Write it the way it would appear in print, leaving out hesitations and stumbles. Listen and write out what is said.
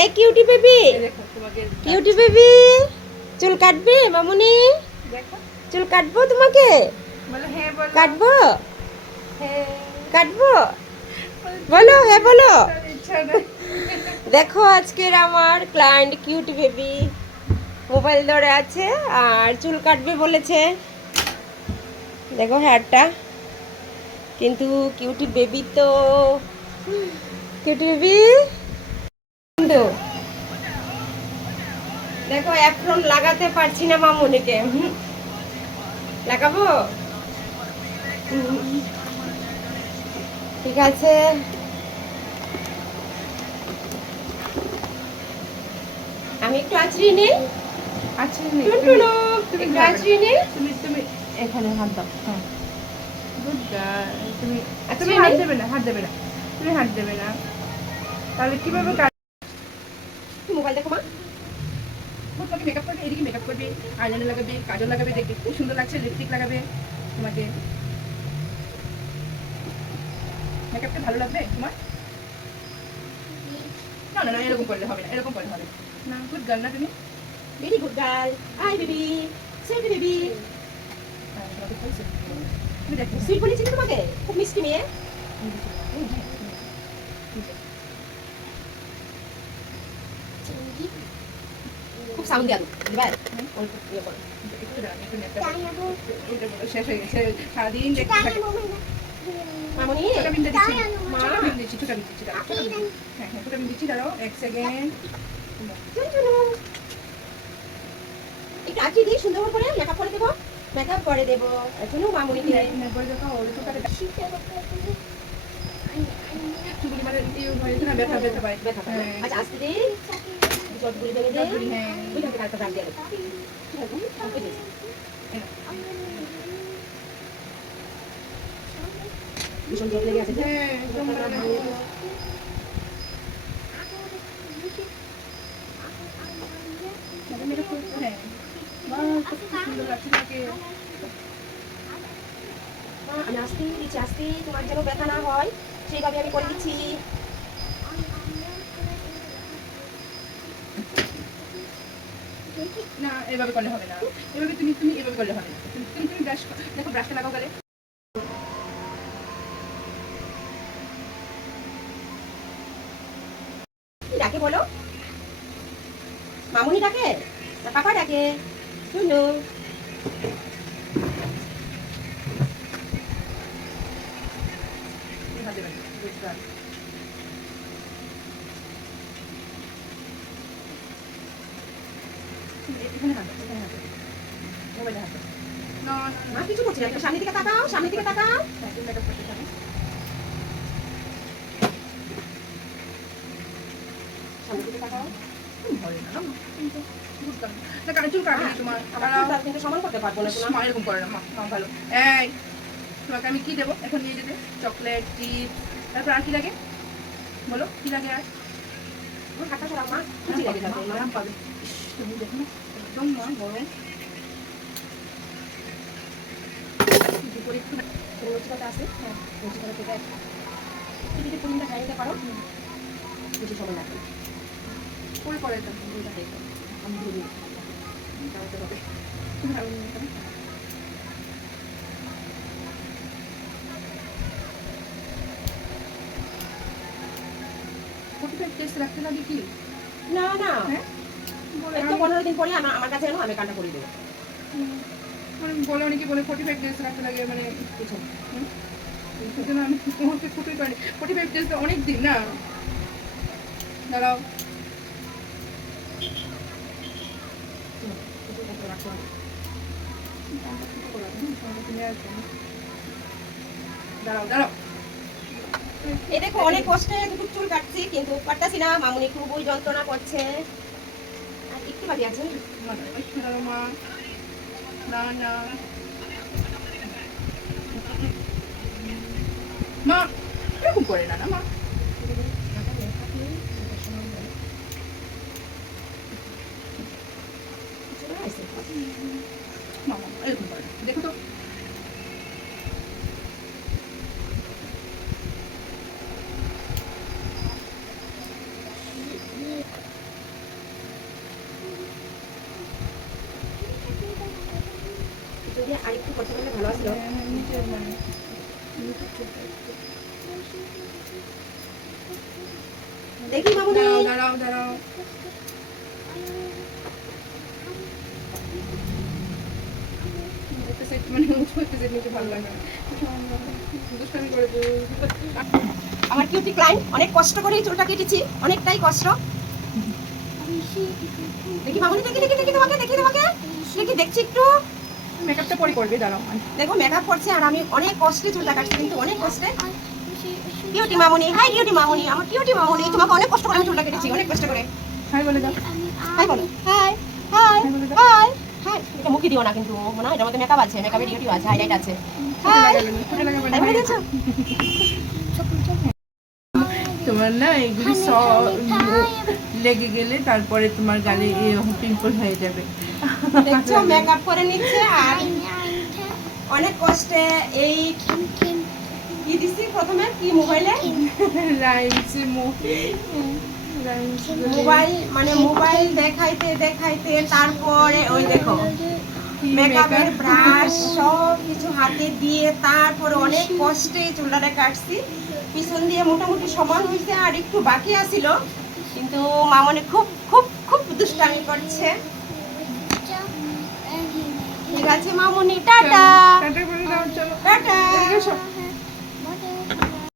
এই cutie baby, cutie baby, চুল কাটবে মামুনি? চুল কাটবো তোমাকে? কাটবো? কাটবো? বলো হ্যাঁ বলো। দেখো আজকের আমার ক্লায়েন্ট কিউটি বেবি মোবাইল ধরে আছে আর চুল কাটবে বলেছে। দেখো হেয়ারটা, কিন্তু কিউটি বেবি তো কিউটি বেবি কিন্তু দেখো এপ্রন লাগাতে পারছি না মামুনিকে। লাগাবো? ঠিক আছে, আমি একটু আছড়িয়ে নিই। একটু আছড়িয়ে নিই। তুমি এখানে হাত দাও। হ্যাঁ, গুড গার্ল। তুমি হাত দেবে না, হাত দেবে না, তুমি হাত দেবে না। তাহলে কিভাবে মোবাইল দেখো মা। তোমাকে মেকআপ করবে, এদিকে মেকআপ করবে, আইলাইনার লাগাবে, কাজল লাগাবে, দেখতে খুব সুন্দর লাগছে, লিপস্টিক লাগাবে। তোমাকে মেকআপটা ভালো লাগবে তোমার? না না না, এরকম করলে হবে না, এরকম করলে হবে না। গুড গার্ল না তুমি? Very good girl. Hi baby, sweet baby. তুমি দেখো সুইট বলেছি না তোমাকে? খুব মিষ্টি মেয়ে। খুব সাউন্ড দিয়া দিবা। অল্প ইয়ে করো। শেষ হয়ে গেছে, সারাদিন দেখতে থাকি। মামুনি ছোটা বিন্দু দিচ্ছি, মা ছোটা বিন্দু দিচ্ছি, ছোটা বিন্দু দিচ্ছি, দাঁড়াও, ছোটা বিন্দু। হ্যাঁ হ্যাঁ, ছোটা বিন্দু দিচ্ছি, দাঁড়াও 1 সেকেন্ড। একটু আঁচি দিয়ে সুন্দর করে মেকআপ করে দেবো। মেকআপ করে দেবো এখনো মামুনিকে। বলে দেখো ওর ছোটাটা চুগুলি মানে এই হয়েছে না, ব্যথা ব্যথা পায়, ব্যথা পায়। হ্যাঁ। আচ্ছা আস্তে দে, চটগুলি ভেঙে দে। চটগুলি, হ্যাঁ। ওইখান থেকে আরেকটা দাগ দিয়ে দেবো। ঠিক আছে, ওই যে। ভীষণ জোর লেগে আছে যে। হ্যাঁ, একদম ভালো লাগে। মেকআপ করতে, হ্যাঁ। বাহ, কত সুন্দর লাগছে তোমাকে। মা, আমি আস্তে দিচ্ছি, আস্তে, তোমার যেন ব্যথা না হয় সেইভাবে আমি করে দিচ্ছি। না, এভাবে করলে হবে না, এভাবে তুমি তুমি এভাবে করলে হবে না। তুমি ব্রাশ দেখো, ব্রাশটা লাগাও গেলে। কি ডাকে বলো? মামুনি ডাকে না পাপা ডাকে? শুনো। তুমি হাত দেবে না, good girl। এখানে হাত দাও, এখানে হাত দাও, মোবাইলে হাত দাও। না না মা না, কিছু করছি না, সামনের দিকে তাকাও, সামনের দিকে তাকাও। হ্যাঁ, তুমি মেকআপ করতে থাকো। সামনের দিকে তাকাও। হয় না, কিন্তু good girl। না, কানে চুল কাটবে না তোমার। আবার চুলটা কিন্তু সমান করতে পারবো না শোনা। মা এরকম করে না, মা মা ভালো। এই, তোমাকে আমি কি দেবো এখন? নিয়ে যেতে চকলেট, চিপস, তারপর আর কি লাগে বলো, কি লাগে আর? আমার হাতটা সরাও মা, কুচি লাগে যাবে মা। আরাম পাবে। তুমি দেখো না, একদম মা গরম। দুপুরে একটু লুচিটা আছে, হ্যাঁ লুচিটা থেকে একটু যদি পুরিটা খাই নিতে পারো কিছু সময় লাগবে। করে করে দাও। পুরিটা খাই দাও, আমি দিয়ে দিই। দাঁড়াতে হবে। তুমি ভালো নিয়ে যাবে। ফোর্টি টেস্ট রাখতে লাগে কি? না না, হ্যাঁ, বলে এই তো 15 দিন পরে আমার কাছে এনো, আমি কানটা করে দেবো। মানে বলে অনেকে বলে 45 ডেজ রাখতে লাগে, মানে কিছু সেই জন্য আমি তোমাকে খুবই করি। 45 ডেজ তো অনেক দিন না। দাঁড়াও, কিছু করতে রাখতে হবে। দাঁড়াও দাঁড়াও। এই দেখো অনেক কষ্টে দুটো চুল কাটছি কিন্তু পারতাছি না, মামুনি খুবই যন্ত্রণা করছে। আর একটু বাকি আছে। দাঁড়াও মা, না না মা, এরকম করে না, না মা। মা মা, এরকম করে না, দেখো তো। ছিল। নিচের মানে নিচের চুলটা একটু। দেখি মামুনি। দাঁড়াও একটা সাইড মানে উঁচু হচ্ছে নিচে ভালো লাগে না। দুষ্টামি করে আমার কিউটি ক্লায়েন্ট অনেক কষ্ট করে এই চুলটা কেটেছি, অনেকটাই কষ্ট। দেখি মামুনি, দেখি তোমাকে দেখছি একটু। মেকআপটা পরে করবে, দাঁড়াও। দেখো মেকআপ করছে আর আমি অনেক কষ্টে চুলটা কাটছি, কিন্তু অনেক কষ্টে। কিউটি মামুনি, হাই কিউটি মামুনি, আমার কিউটি মামুনি, তোমাকে অনেক কষ্ট করে আমি চুলটা কেটেছি, অনেক কষ্ট করে। হাই বলে দাও। হাই বলো, হাই হাই হাই হাই। এটা মুখে দিও না কিন্তু, মনে হয় এটার মধ্যে মেকআপ আছে, মেকআপের ডিউটি আছে, হাইলাইট আছে। হাই হাই বলে দিয়েছো? তোমার না এগুলি সব লেগে গেলে তারপরে তোমার গালে পিম্পল হয়ে যাবে। দেখছো মেকআপ করে নিচ্ছে আর অনেক কষ্টে এই কি দিছি প্রথমে, কি মোবাইলে মোবাইল মানে মোবাইল দেখাইতে তারপরে ওই দেখো মেকআপের ব্রাশ সব কিছু হাতে দিয়ে তারপরে অনেক কষ্টে চুলটা কাটছি। পিছন দিয়ে মোটামুটি সমান হয়েছে, আর একটু বাকি আছিল, কিন্তু মামনি খুব খুব খুব দুষ্টামি করছে। ঠিক আছে মামনি, টাটা টাটা করে দাও, চলো টাটা। এদিকে এসো।